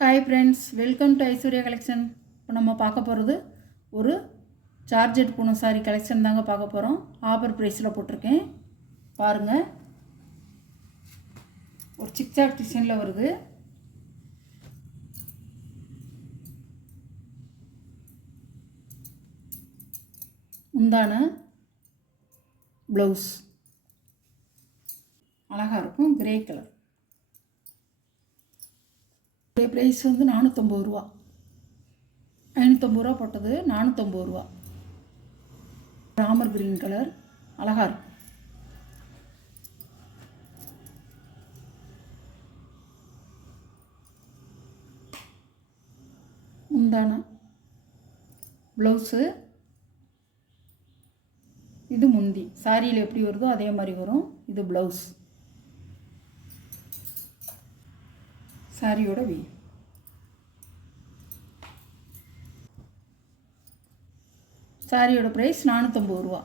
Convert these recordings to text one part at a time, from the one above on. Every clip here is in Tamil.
Hi friends, welcome to Aishwarya collection. இப்போ நம்ம பார்க்க போகிறது ஒரு சார்ஜெட் பூனம் சாரி கலெக்ஷன் தாங்க பார்க்க போகிறோம். ஆஃபர் ப்ரைஸில் போட்டிருக்கேன் பாருங்கள். ஒரு சிக்ஸாக் டிசைனில் வருது. முந்தான ப்ளவுஸ் அழகாக இருக்கும், கிரே கலர். ப்ரைஸ் வந்து 450 ரூபா. 550 ரூபா போட்டது 450 ரூபா. ராமர் கிரீன் கலர் அழகாக இருக்கும். முந்தான ப்ளவுஸு, இது முந்தி. சாரியில் எப்படி வருதோ அதே மாதிரி வரும். இது ப்ளவுஸ். சாரியோட வி. சாரியோட ப்ரைஸ் 450 ரூபா.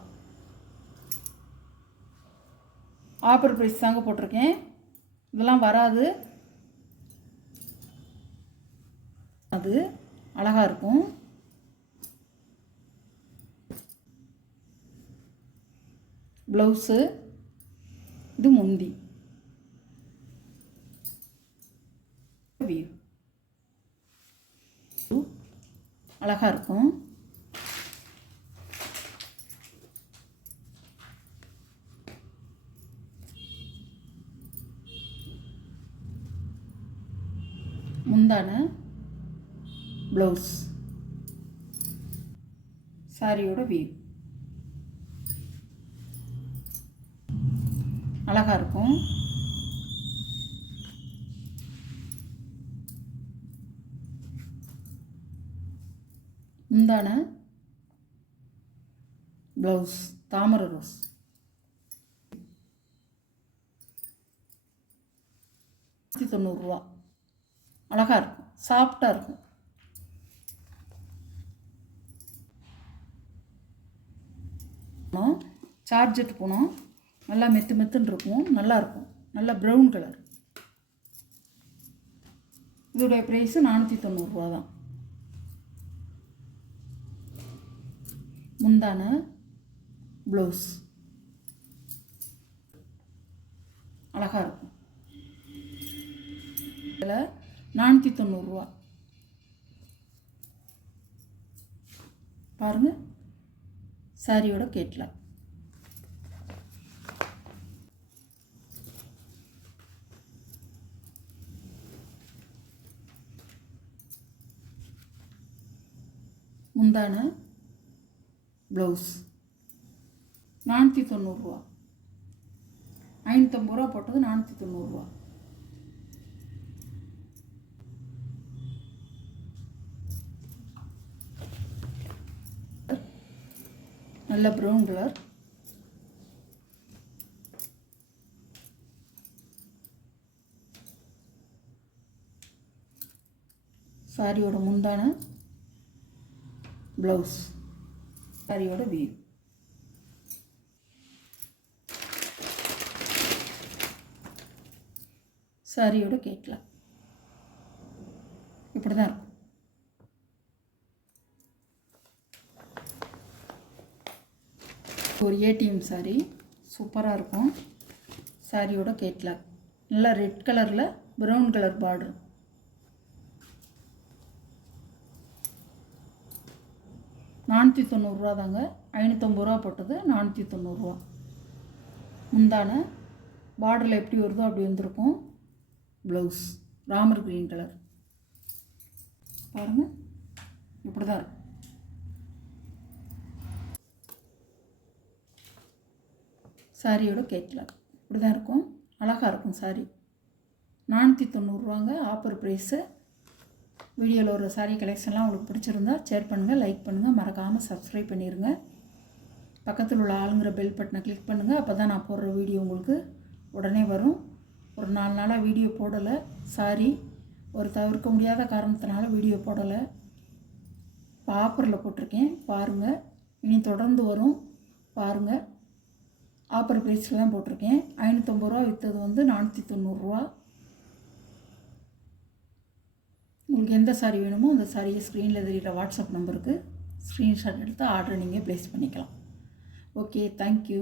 ஆஃபர் ப்ரைஸ் தாங்க போட்டிருக்கேன். இதெல்லாம் வராது. அது அழகாக இருக்கும். ப்ளவுஸு, இது முந்தி. அழகாக இருக்கும். முந்தான ப்ளவுஸ், சாரியோட வியூ அழகாக இருக்கும். முந்தான ப்ளவுஸ் தாமரை ரோஸ். ரூபா. அழகாக இருக்கும், சாஃப்டாக இருக்கும். சார்ஜெட் போனோம், நல்லா மெத்துன்னு இருக்கும், நல்லாயிருக்கும். நல்லா ப்ரௌன் கலர். இதோடைய ப்ரைஸு 490 ரூபா தான். முந்தான ப்ளவுஸ் அழகாக இருக்கும். இதில் 490 ரூபா. பாருங்கள், சாரியோட கேட்லாக். முந்தான ப்ளவுஸ் 490 ரூபா. 550 ரூபா போட்டது 490 ரூபா. நல்ல ப்ரௌன் கலர். சாரியோட முந்தான ப்ளவுஸ், சாரியோட வியூ. சாரியோட கேட்லாக் இப்படி தான் இருக்கும். ஒரு ஏடிஎம் சாரி சூப்பராக இருக்கும். சாரியோட கேட்லாக் நல்லா ரெட் கலரில் ப்ரௌன் கலர் பார்டர். $490 தாங்க. 550 ரூபா போட்டது 490 ரூபா. முந்தான பார்டரில் எப்படி வருதோ அப்படி வந்திருக்கும். Blouse Ramar green colour. பாருங்கள், இப்படி தான் இருக்கும். சாரியோட கேட்லாக் இப்படி தான் இருக்கும். அழகாக இருக்கும் சாரி. 490 ரூபாங்க ஆஃபர் ப்ரைஸு. வீடியோவில் ஒரு சாரி கலெக்ஷன்லாம் உங்களுக்கு பிடிச்சிருந்தா ஷேர் பண்ணுங்கள், லைக் பண்ணுங்கள், மறக்காமல் சப்ஸ்கிரைப் பண்ணிடுங்க. பக்கத்தில் உள்ள ஆளுங்கிற பெல் பட்டனை கிளிக் பண்ணுங்கள். அப்போ தான் நான் போடுற வீடியோ உங்களுக்கு உடனே வரும். ஒரு 4 நாளாக வீடியோ போடலை. சாரி, ஒரு தவிர்க்க முடியாத காரணத்தினால வீடியோ போடலை. இப்போ ஆஃபரில் போட்டிருக்கேன் பாருங்கள். இனி தொடர்ந்து வரும் பாருங்கள். ஆஃபர் ப்ரைஸில் தான் போட்டிருக்கேன். 550 ரூபா விற்றது வந்து 490 ரூபா. உங்களுக்கு எந்த சாரீ வேணுமோ அந்த சாரியை ஸ்க்ரீனில் தெரிகிற வாட்ஸ்அப் நம்பருக்கு ஸ்க்ரீன்ஷாட் எடுத்து ஆர்டரை நீங்கள் ப்ளேஸ் பண்ணிக்கலாம். Okay, thank you.